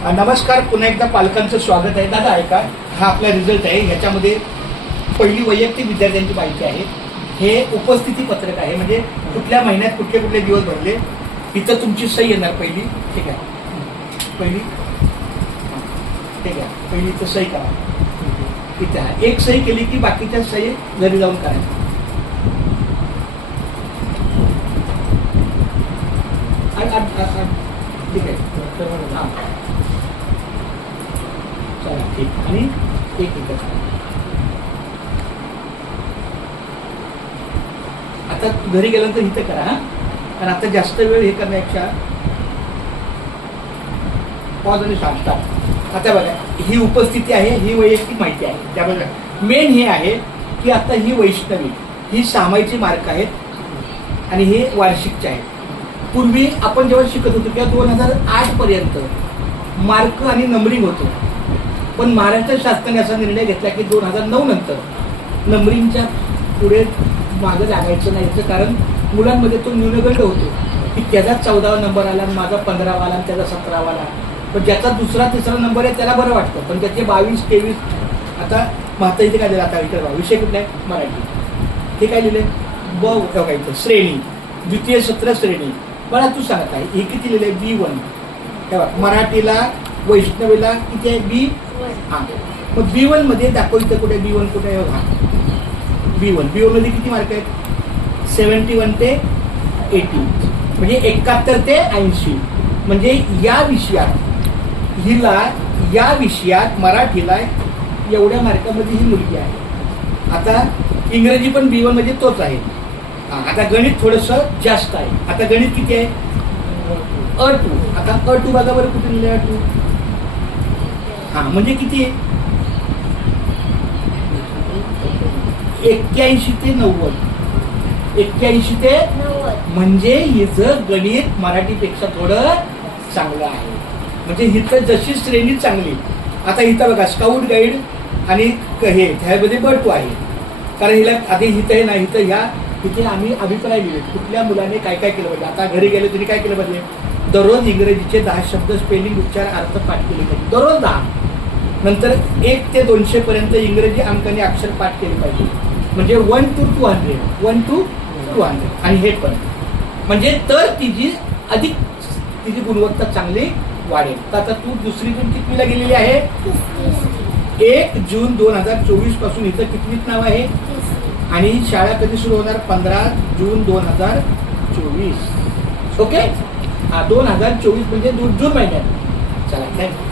नमस्कार, पुन्हा एकदा पालकांचं स्वागत आहे. दादा ऐका, हा आपला रिझल्ट आहे. ह्याच्यामध्ये पहिली वैयक्तिक विद्यार्थ्यांची माहिती आहे. हे उपस्थिती पत्रक आहे, म्हणजे कुठल्या महिन्यात कुठले कुठले दिवस भरले. इथं तुमची सही येणार पहिली. ठीक आहे, पहिली ठीक आहे, पहिली इथं सही करा. इथे आहे एक सही केली की बाकीच्या सही घरी जाऊन करायच्या. ठीक आहे, हां चला ठीक. आणि एक इथं आता घरी गेल्यानंतर इथं करा. हा, कारण आता जास्त वेळ हे करण्यापेक्षा पॉज आणि स्टार्ट. आता बघा, ही उपस्थिती आहे, ही वैयक्तिक माहिती आहे. त्याबद्दल मेन हे आहे की आता ही वैष्णवी, ही सामायिकचे मार्क आहेत आणि हे वार्षिकचे आहेत. पूर्वी आपण जेव्हा शिकत होतो तेव्हा 2008 पर्यंत मार्क आणि नंबरिंग होतं. पण महाराष्ट्र शासनाने असा निर्णय घेतला की 2009 नंतर नंबरिंगच्या पुढे मागं लागायचं नाही. याचं कारण मुलांमध्ये तो न्यूनगंड होतो की त्याचा 14वा नंबर आला, माझा 15वा आला, त्याचा 17वा आला. पण ज्याचा दुसरा तिसरा नंबर आहे त्याला बरं वाटतं. पण त्याचे 22, 23 आता माता इथे काय दिलं. आता इकडे विषय कुठला आहे? मराठी. हे काय लिहिले? काय श्रेणी, द्वितीय सत्र श्रेणी. मला तू सांगत आहे हे किती लिहिले? B1. तेव्हा मराठीला वैष्णवीला किती आहे? B1. हां, मग B1 मध्ये दाखव. इथं कुठे B1 कुठे आहे? हा B1 मध्ये किती मार्क आहेत? 71 ते 80, म्हणजे 71 ते 80. म्हणजे या विषयात हिला, या विषयात मराठीला एवढ्या मार्कामध्ये ही मुलगी आहे. आता इंग्रजी पण B1 मध्ये तोच आहे. आता गणित थोडंसं जास्त आहे. आता गणित किती आहे? A2. आता A2 बघा बरं कुठे लिहिले A2. हा, म्हणजे किती आहे? 81 ते 90. 81 ते 90 म्हणजे हिचं गणित मराठीपेक्षा थोडं चांगलं आहे. म्हणजे हिथं जशी श्रेणी चांगली. आता इथं बघा स्काउट गाईड आणि हे ह्यामध्ये B2 आहे. कारण हिला आधी हिथं आहे ना, हिथं ह्या तिथे आम्ही अभिप्राय लिहिले कुठल्या मुलाने काय काय केलं पाहिजे. आता घरी गेले तरी काय केलं पाहिजे? दररोज इंग्रजीचे 10 शब्द, स्पेलिंग, उच्चार, अर्थ पाठ केले पाहिजे. दररोज 10. नंतर 1 ते 200 पर्यंत इंग्रजी अंक आणि अक्षर पाठ केले पाहिजे. म्हणजे 1 to 200, 1 to 200. आणि हे पण म्हणजे तर तिची अधिक तिची गुणवत्ता चांगली वाढेल. तर आता तू दुसरीतून कितवीला गेलेली आहे? 1 जून 2024 पासून इथं कितवीत नाव आहे? आणि शाळा कधी सुरू होणार? 15 जून 2024. ओके, हा 2024 म्हणजे जून महिन्यात. चला, थँक्यू.